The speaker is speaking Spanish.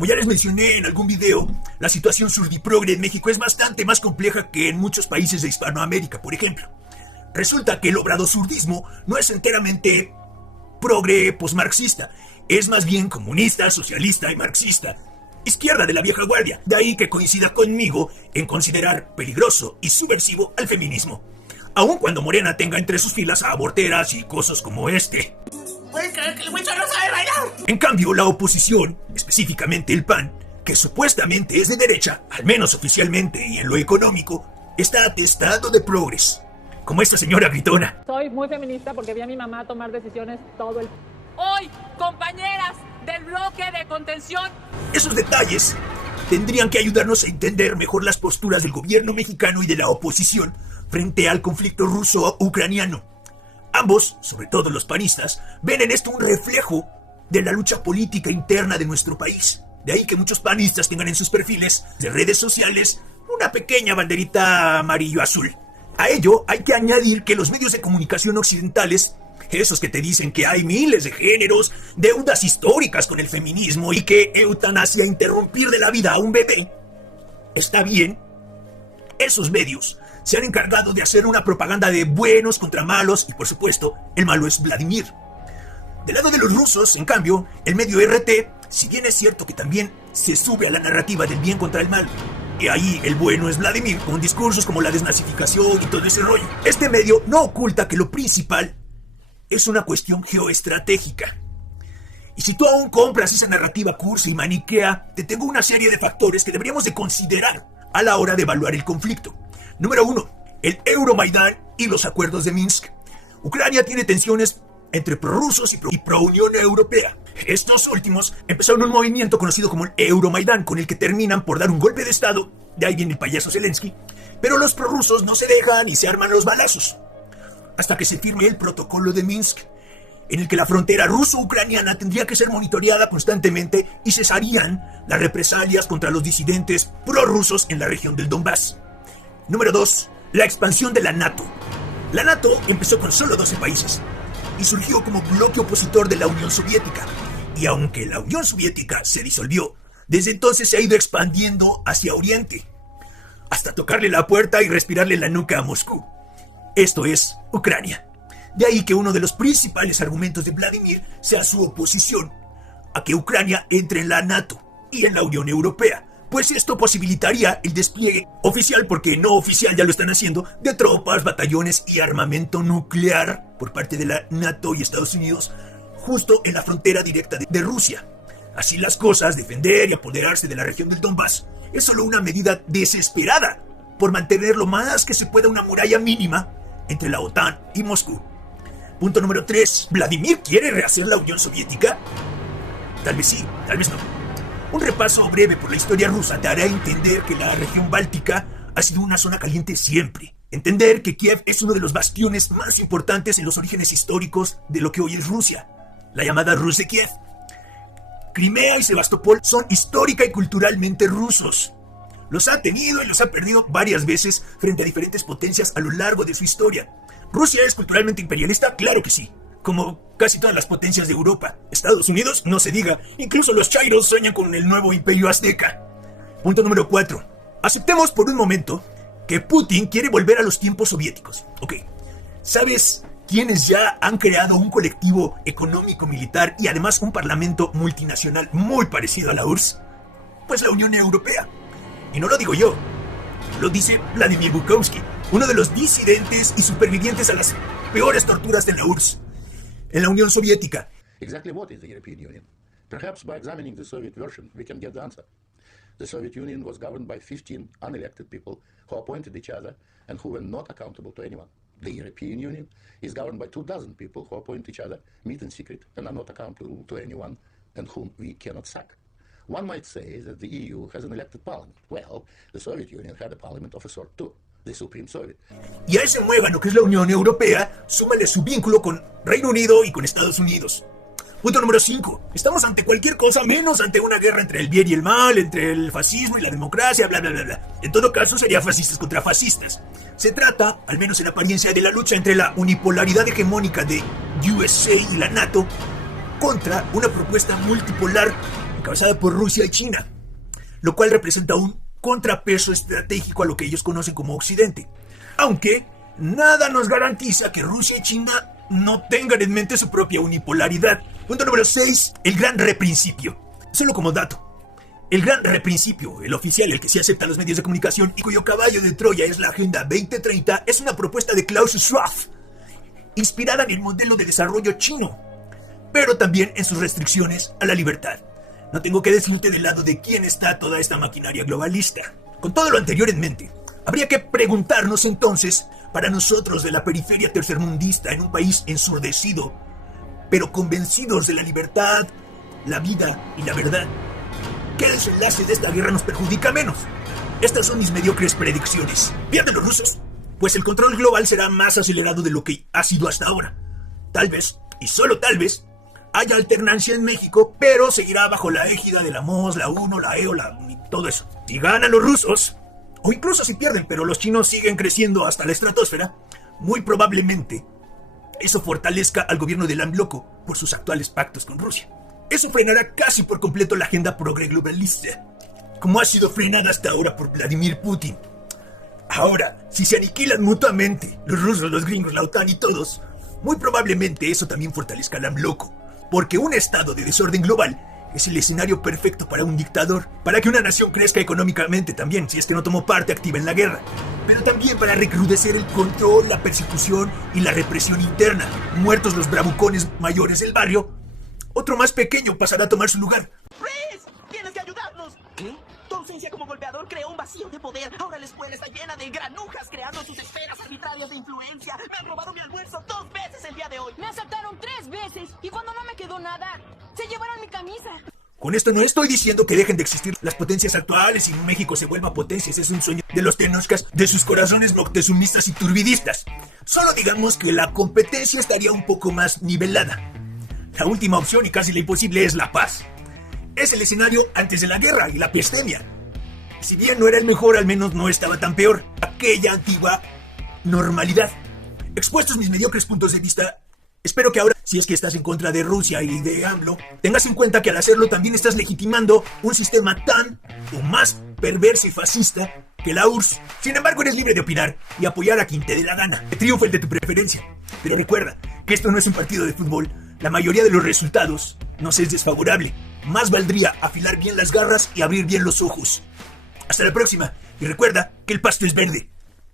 Como ya les mencioné en algún video, la situación surdiprogre en México es bastante más compleja que en muchos países de Hispanoamérica, por ejemplo. Resulta que el obradosurdismo no es enteramente progre posmarxista, es más bien comunista, socialista y marxista, izquierda de la vieja guardia. De ahí que coincida conmigo en considerar peligroso y subversivo al feminismo, aun cuando Morena tenga entre sus filas a aborteras y cosas como este. ¿Puedes creer que el Huicho no sabe bailar? En cambio, la oposición, específicamente el PAN, que supuestamente es de derecha, al menos oficialmente y en lo económico, está atestado de progres, como esta señora gritona. Soy muy feminista porque vi a mi mamá tomar decisiones todo el... Hoy, compañeras del bloque de contención. Esos detalles tendrían que ayudarnos a entender mejor las posturas del gobierno mexicano y de la oposición frente al conflicto ruso-ucraniano. Ambos, sobre todo los panistas, ven en esto un reflejo de la lucha política interna de nuestro país. De ahí que muchos panistas tengan en sus perfiles de redes sociales una pequeña banderita amarillo-azul. A ello hay que añadir que los medios de comunicación occidentales, esos que te dicen que hay miles de géneros, deudas históricas con el feminismo y que eutanasia interrumpir de la vida a un bebé, está bien, esos medios se han encargado de hacer una propaganda de buenos contra malos y por supuesto el malo es Vladimir. Del lado de los rusos, en cambio, el medio RT, si bien es cierto que también se sube a la narrativa del bien contra el mal, y ahí el bueno es Vladimir, con discursos como la desnazificación y todo ese rollo. Este medio no oculta que lo principal es una cuestión geoestratégica. Y si tú aún compras esa narrativa cursi y maniquea, te tengo una serie de factores que deberíamos de considerar a la hora de evaluar el conflicto. Número 1. El Euromaidán y los acuerdos de Minsk. Ucrania tiene tensiones entre prorrusos y pro-Unión Europea. Estos últimos empezaron un movimiento conocido como el Euromaidán, con el que terminan por dar un golpe de estado, de ahí viene el payaso Zelensky, pero los prorrusos no se dejan y se arman los balazos, hasta que se firme el protocolo de Minsk, en el que la frontera ruso-ucraniana tendría que ser monitoreada constantemente y cesarían las represalias contra los disidentes prorrusos en la región del Donbass. Número 2. La expansión de la NATO. La NATO empezó con solo 12 países y surgió como bloque opositor de la Unión Soviética. Y aunque la Unión Soviética se disolvió, desde entonces se ha ido expandiendo hacia Oriente, hasta tocarle la puerta y respirarle la nuca a Moscú. Esto es Ucrania. De ahí que uno de los principales argumentos de Vladimir sea su oposición a que Ucrania entre en la NATO y en la Unión Europea, pues esto posibilitaría el despliegue oficial, porque no oficial ya lo están haciendo, de tropas, batallones y armamento nuclear por parte de la NATO y Estados Unidos, justo en la frontera directa de Rusia. Así las cosas, defender y apoderarse de la región del Donbass es solo una medida desesperada por mantener lo más que se pueda una muralla mínima entre la OTAN y Moscú. Punto número 3. ¿Vladimir quiere rehacer la Unión Soviética? Tal vez sí, tal vez no. Un repaso breve por la historia rusa te hará entender que la región báltica ha sido una zona caliente siempre. Entender que Kiev es uno de los bastiones más importantes en los orígenes históricos de lo que hoy es Rusia, la llamada Rus de Kiev. Crimea y Sebastopol son histórica y culturalmente rusos. Los ha tenido y los ha perdido varias veces frente a diferentes potencias a lo largo de su historia. ¿Rusia es culturalmente imperialista? Claro que sí. Como casi todas las potencias de Europa. Estados Unidos, no se diga. Incluso los chairos sueñan con el nuevo imperio azteca. Punto número 4. Aceptemos por un momento que Putin quiere volver a los tiempos soviéticos. Ok. ¿Sabes quiénes ya han creado un colectivo económico militar y además un parlamento multinacional muy parecido a la URSS? Pues la Unión Europea. Y no lo digo yo. Lo dice Vladimir Bukovsky, uno de los disidentes y supervivientes a las peores torturas de la URSS. En la Unión Soviética. Exactly what is the European Union? Perhaps by examining the Soviet version, we can get the answer. The Soviet Union was governed by 15 unelected people who appointed each other and who were not accountable to anyone. The European Union is governed by 24 people who appoint each other, meet in secret, and are not accountable to anyone and whom we cannot sack. One might say that the EU has an elected parliament. Well, the Soviet Union had a parliament of a sort too. The Supreme Soviet. Y a ese muégano que es la Unión Europea, súmale su vínculo con Reino Unido y con Estados Unidos. Punto número 5. Estamos ante cualquier cosa menos ante una guerra entre el bien y el mal, entre el fascismo y la democracia, bla, bla, bla, bla. En todo caso sería fascistas contra fascistas. Se trata, al menos en apariencia, de la lucha entre la unipolaridad hegemónica de USA y la NATO contra una propuesta multipolar encabezada por Rusia y China, lo cual representa un contrapeso estratégico a lo que ellos conocen como Occidente. Aunque nada nos garantiza que Rusia y China no tengan en mente su propia unipolaridad. Punto número 6, el gran reprincipio. Solo como dato, el gran reprincipio, el oficial, el que sí acepta los medios de comunicación y cuyo caballo de Troya es la Agenda 2030, es una propuesta de Klaus Schwab, inspirada en el modelo de desarrollo chino, pero también en sus restricciones a la libertad. No tengo que decirte del lado de quién está toda esta maquinaria globalista. Con todo lo anterior en mente, habría que preguntarnos entonces, para nosotros de la periferia tercermundista en un país ensordecido, pero convencidos de la libertad, la vida y la verdad, ¿qué desenlace de esta guerra nos perjudica menos? Estas son mis mediocres predicciones. ¿Pierden los rusos? Pues el control global será más acelerado de lo que ha sido hasta ahora. Tal vez, y solo tal vez, haya alternancia en México, pero seguirá bajo la égida de la MOS, la UNO, la EO, todo eso. Si ganan los rusos, o incluso si pierden, pero los chinos siguen creciendo hasta la estratosfera, muy probablemente eso fortalezca al gobierno del AMLOCO por sus actuales pactos con Rusia. Eso frenará casi por completo la agenda progre globalista, como ha sido frenada hasta ahora por Vladimir Putin. Ahora, si se aniquilan mutuamente, los rusos, los gringos, la OTAN y todos, muy probablemente eso también fortalezca al AMLOCO, porque un estado de desorden global es el escenario perfecto para un dictador, para que una nación crezca económicamente también, si es que no tomó parte activa en la guerra, pero también para recrudecer el control, la persecución y la represión interna. Muertos los bravucones mayores del barrio, otro más pequeño pasará a tomar su lugar. ¡Chris! ¡Tienes que ayudarnos! ¿Qué? Tu ausencia como golpeador creó un vacío de poder. Ahora la escuela está llena de granujas creando sus esferas arbitrarias de influencia. Me han robado mi almuerzo 2 veces el día de hoy. Me asaltaron 3 veces y cuando no me quedó nada, se llevaron mi camisa. Con esto no estoy diciendo que dejen de existir las potencias actuales y México se vuelva potencia. Ese es un sueño de los tenochcas, de sus corazones moctezumistas y turbidistas. Solo digamos que la competencia estaría un poco más nivelada. La última opción y casi la imposible es la paz. Es el escenario antes de la guerra y la pestemia. Si bien no era el mejor, al menos no estaba tan peor. Aquella antigua normalidad. Expuestos mis mediocres puntos de vista, espero que ahora, si es que estás en contra de Rusia y de AMLO, tengas en cuenta que al hacerlo también estás legitimando un sistema tan o más perverso y fascista que la URSS. Sin embargo, eres libre de opinar y apoyar a quien te dé la gana. Que triunfe el de tu preferencia. Pero recuerda que esto no es un partido de fútbol. La mayoría de los resultados nos es desfavorable. Más valdría afilar bien las garras y abrir bien los ojos. Hasta la próxima, y recuerda que el pasto es verde.